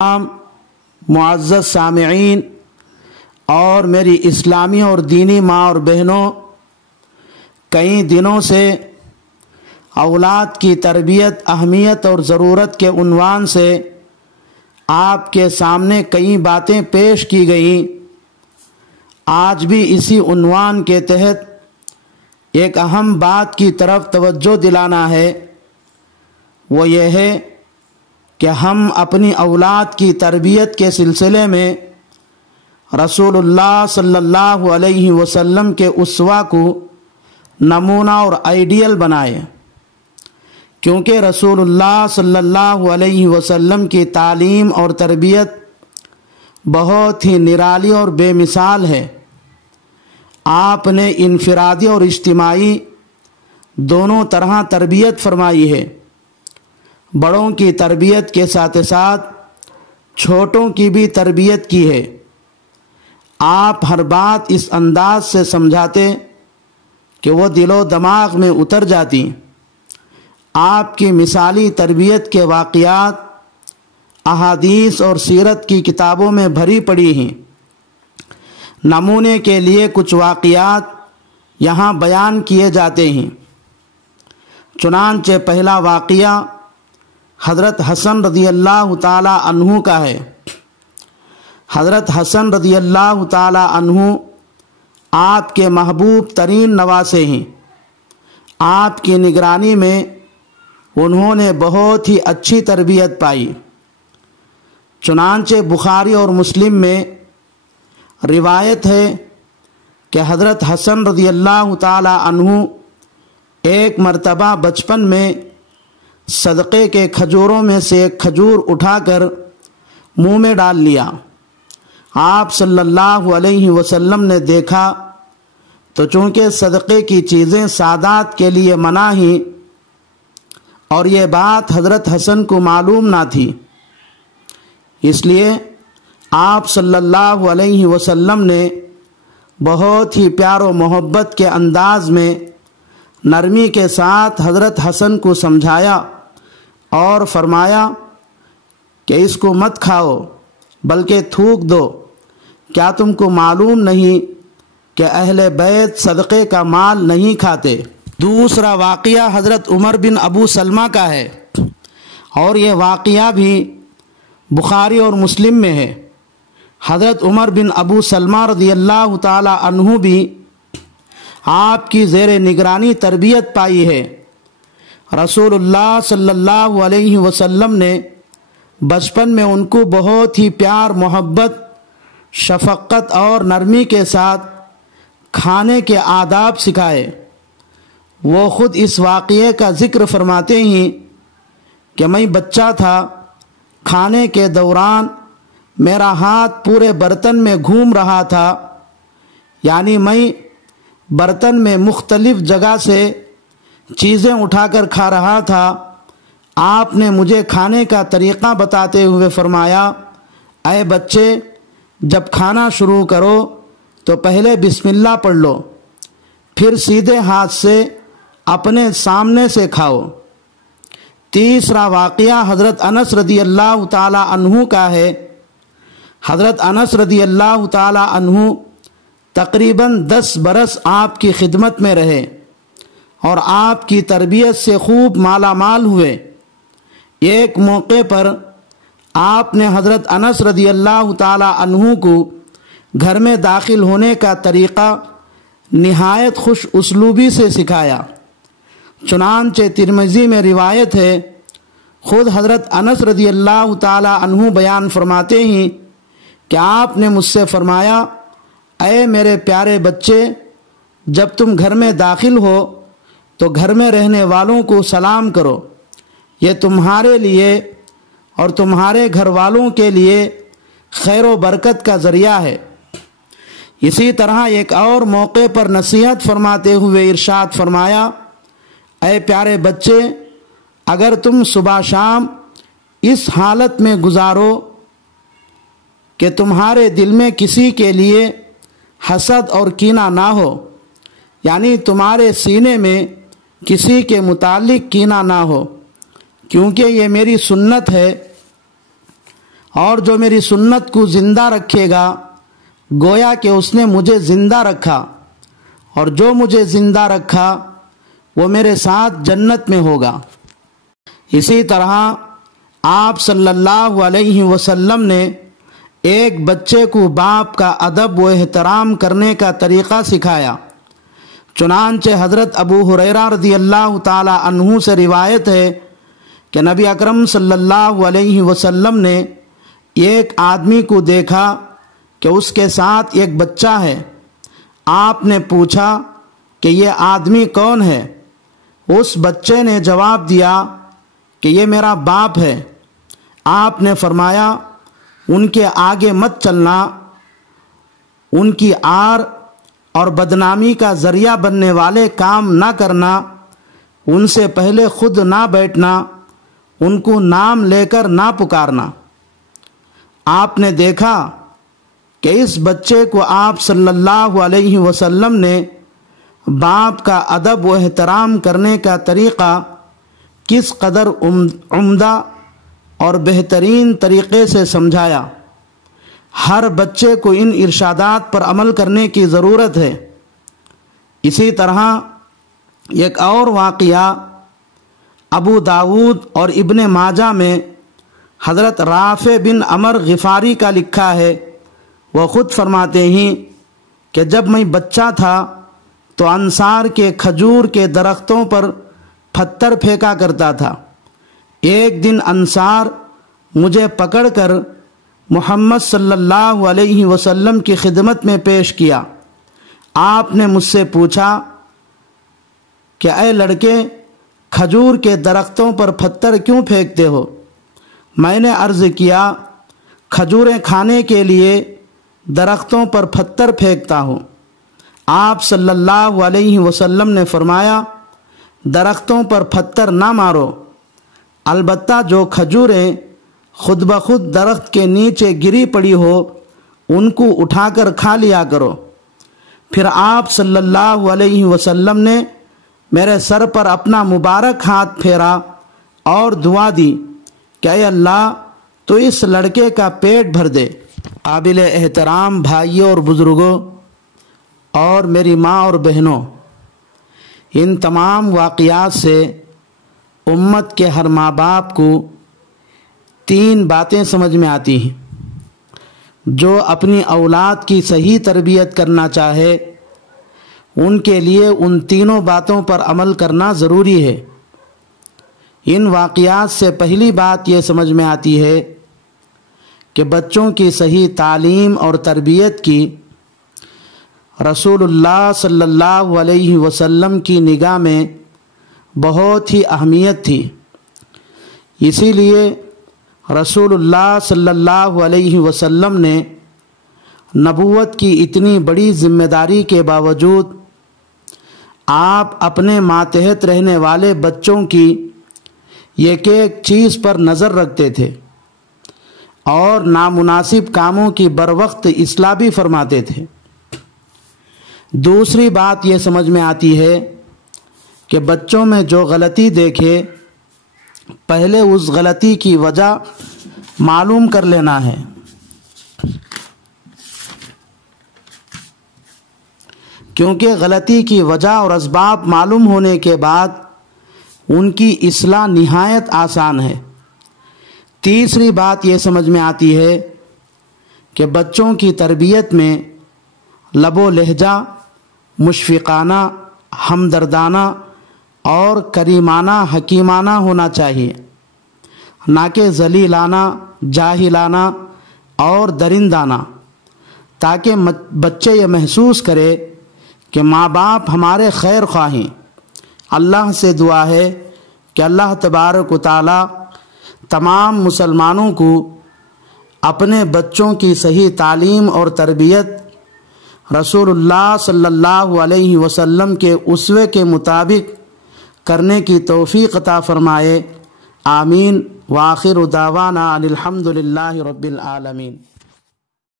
معزز سامعین اور میری اسلامی اور دینی ماں اور بہنوں، کئی دنوں سے اولاد کی تربیت، اہمیت اور ضرورت کے عنوان سے آپ کے سامنے کئی باتیں پیش کی گئیں۔ آج بھی اسی عنوان کے تحت ایک اہم بات کی طرف توجہ دلانا ہے، وہ یہ ہے کہ ہم اپنی اولاد کی تربیت کے سلسلے میں رسول اللہ صلی اللہ علیہ وسلم کے اسوہ کو نمونہ اور آئیڈیل بنائیں، کیونکہ رسول اللہ صلی اللہ علیہ وسلم کی تعلیم اور تربیت بہت ہی نرالی اور بے مثال ہے۔ آپ نے انفرادی اور اجتماعی دونوں طرح تربیت فرمائی ہے۔ بڑوں کی تربیت کے ساتھ ساتھ چھوٹوں کی بھی تربیت کی ہے۔ آپ ہر بات اس انداز سے سمجھاتے کہ وہ دل و دماغ میں اتر جاتی۔ آپ کی مثالی تربیت کے واقعات احادیث اور سیرت کی کتابوں میں بھری پڑی ہیں۔ نمونے کے لیے کچھ واقعات یہاں بیان کیے جاتے ہیں۔ چنانچہ پہلا واقعہ حضرت حسن رضی اللہ تعالی عنہ کا ہے۔ حضرت حسن رضی اللہ تعالی عنہ آپ کے محبوب ترین نواسے ہیں۔ آپ کی نگرانی میں انہوں نے بہت ہی اچھی تربیت پائی۔ چنانچہ بخاری اور مسلم میں روایت ہے کہ حضرت حسن رضی اللہ تعالی عنہ ایک مرتبہ بچپن میں صدقے کے کھجوروں میں سے ایک کھجور اٹھا کر منہ میں ڈال لیا۔ آپ صلی اللہ علیہ وسلم نے دیکھا تو چونکہ صدقے کی چیزیں سادات کے لیے منع ہیں اور یہ بات حضرت حسن کو معلوم نہ تھی، اس لیے آپ صلی اللہ علیہ وسلم نے بہت ہی پیار و محبت کے انداز میں نرمی کے ساتھ حضرت حسن کو سمجھایا اور فرمایا کہ اس کو مت کھاؤ بلکہ تھوک دو۔ کیا تم کو معلوم نہیں کہ اہل بیت صدقے کا مال نہیں کھاتے؟ دوسرا واقعہ حضرت عمر بن ابو سلمہ کا ہے، اور یہ واقعہ بھی بخاری اور مسلم میں ہے۔ حضرت عمر بن ابو سلمہ رضی اللہ تعالی عنہ بھی آپ کی زیر نگرانی تربیت پائی ہے۔ رسول اللہ صلی اللہ علیہ وسلم نے بچپن میں ان کو بہت ہی پیار، محبت، شفقت اور نرمی کے ساتھ کھانے کے آداب سکھائے۔ وہ خود اس واقعے کا ذکر فرماتے ہیں کہ میں بچہ تھا، کھانے کے دوران میرا ہاتھ پورے برتن میں گھوم رہا تھا، یعنی میں برتن میں مختلف جگہ سے چیزیں اٹھا کر کھا رہا تھا۔ آپ نے مجھے کھانے کا طریقہ بتاتے ہوئے فرمایا، اے بچے، جب کھانا شروع کرو تو پہلے بسم اللہ پڑھ لو، پھر سیدھے ہاتھ سے اپنے سامنے سے کھاؤ۔ تیسرا واقعہ حضرت انس رضی اللہ تعالی عنہ کا ہے۔ حضرت انس رضی اللہ تعالی عنہ تقریباً 10 برس آپ کی خدمت میں رہے اور آپ کی تربیت سے خوب مالا مال ہوئے۔ ایک موقع پر آپ نے حضرت انس رضی اللہ تعالی عنہ کو گھر میں داخل ہونے کا طریقہ نہایت خوش اسلوبی سے سکھایا۔ چنانچہ ترمذی میں روایت ہے، خود حضرت انس رضی اللہ تعالی عنہ بیان فرماتے ہیں کہ آپ نے مجھ سے فرمایا، اے میرے پیارے بچے، جب تم گھر میں داخل ہو تو گھر میں رہنے والوں کو سلام کرو، یہ تمہارے لیے اور تمہارے گھر والوں کے لیے خیر و برکت کا ذریعہ ہے۔ اسی طرح ایک اور موقع پر نصیحت فرماتے ہوئے ارشاد فرمایا، اے پیارے بچے، اگر تم صبح شام اس حالت میں گزارو کہ تمہارے دل میں کسی کے لیے حسد اور کینہ نہ ہو، یعنی تمہارے سینے میں کسی کے متعلق کینہ نہ ہو، کیونکہ یہ میری سنت ہے، اور جو میری سنت کو زندہ رکھے گا گویا کہ اس نے مجھے زندہ رکھا، اور جو مجھے زندہ رکھا وہ میرے ساتھ جنت میں ہوگا۔ اسی طرح آپ صلی اللہ علیہ وسلم نے ایک بچے کو باپ کا ادب و احترام کرنے کا طریقہ سکھایا۔ چنانچہ حضرت ابو ہریرہ رضی اللہ تعالی عنہ سے روایت ہے کہ نبی اکرم صلی اللہ علیہ وسلم نے ایک آدمی کو دیکھا کہ اس کے ساتھ ایک بچہ ہے۔ آپ نے پوچھا کہ یہ آدمی کون ہے؟ اس بچے نے جواب دیا کہ یہ میرا باپ ہے۔ آپ نے فرمایا ان کے آگے مت چلنا، ان کی عار اور بدنامی کا ذریعہ بننے والے کام نہ کرنا، ان سے پہلے خود نہ بیٹھنا، ان کو نام لے کر نہ پکارنا۔ آپ نے دیکھا کہ اس بچے کو آپ صلی اللہ علیہ وسلم نے باپ کا ادب و احترام کرنے کا طریقہ کس قدر عمدہ اور بہترین طریقے سے سمجھایا۔ ہر بچے کو ان ارشادات پر عمل کرنے کی ضرورت ہے۔ اسی طرح ایک اور واقعہ ابو داود اور ابن ماجہ میں حضرت رافع بن عمر غفاری کا لکھا ہے۔ وہ خود فرماتے ہیں کہ جب میں بچہ تھا تو انصار کے کھجور کے درختوں پر پتھر پھینکا کرتا تھا۔ ایک دن انصار مجھے پکڑ کر محمد صلی اللہ علیہ وسلم کی خدمت میں پیش کیا۔ آپ نے مجھ سے پوچھا کہ اے لڑکے، کھجور کے درختوں پر پتھر کیوں پھینکتے ہو؟ میں نے عرض کیا کھجوریں کھانے کے لیے درختوں پر پتھر پھینکتا ہوں۔ آپ صلی اللہ علیہ وسلم نے فرمایا درختوں پر پتھر نہ مارو، البتہ جو کھجوریں خود بخود درخت کے نیچے گری پڑی ہو ان کو اٹھا کر کھا لیا کرو۔ پھر آپ صلی اللہ علیہ وسلم نے میرے سر پر اپنا مبارک ہاتھ پھیرا اور دعا دی کہ اے اللہ تو اس لڑکے کا پیٹ بھر دے۔ قابل احترام بھائیوں اور بزرگوں اور میری ماں اور بہنوں، ان تمام واقعات سے امت کے ہر ماں باپ کو 3 باتیں سمجھ میں آتی ہیں۔ جو اپنی اولاد کی صحیح تربیت کرنا چاہے ان کے لیے ان تینوں باتوں پر عمل کرنا ضروری ہے۔ ان واقعات سے پہلی بات یہ سمجھ میں آتی ہے کہ بچوں کی صحیح تعلیم اور تربیت کی رسول اللہ صلی اللہ علیہ وسلم کی نگاہ میں بہت ہی اہمیت تھی۔ اسی لیے رسول اللہ صلی اللہ علیہ وسلم نے نبوت کی اتنی بڑی ذمہ داری کے باوجود آپ اپنے ماتحت رہنے والے بچوں کی ایک ایک چیز پر نظر رکھتے تھے اور نامناسب کاموں کی بروقت اصلاح بھی فرماتے تھے۔ دوسری بات یہ سمجھ میں آتی ہے کہ بچوں میں جو غلطی دیکھے پہلے اس غلطی کی وجہ معلوم کر لینا ہے، کیونکہ غلطی کی وجہ اور اسباب معلوم ہونے کے بعد ان کی اصلاح نہایت آسان ہے۔ تیسری بات یہ سمجھ میں آتی ہے کہ بچوں کی تربیت میں لب و لہجہ مشفقانہ، ہمدردانہ اور کریمانہ حکیمانہ ہونا چاہیے، نہ کہ ذلیلانہ، جاہلانہ اور درندانہ، تاکہ بچے یہ محسوس کرے کہ ماں باپ ہمارے خیر خواہ ہیں۔ اللہ سے دعا ہے کہ اللہ تبارک و تعالی تمام مسلمانوں کو اپنے بچوں کی صحیح تعلیم اور تربیت رسول اللہ صلی اللہ علیہ وسلم کے اسوے کے مطابق کرنے کی توفیق عطا فرمائے۔ آمین۔ وآخر دعوانا ان الحمد للہ رب العالمین۔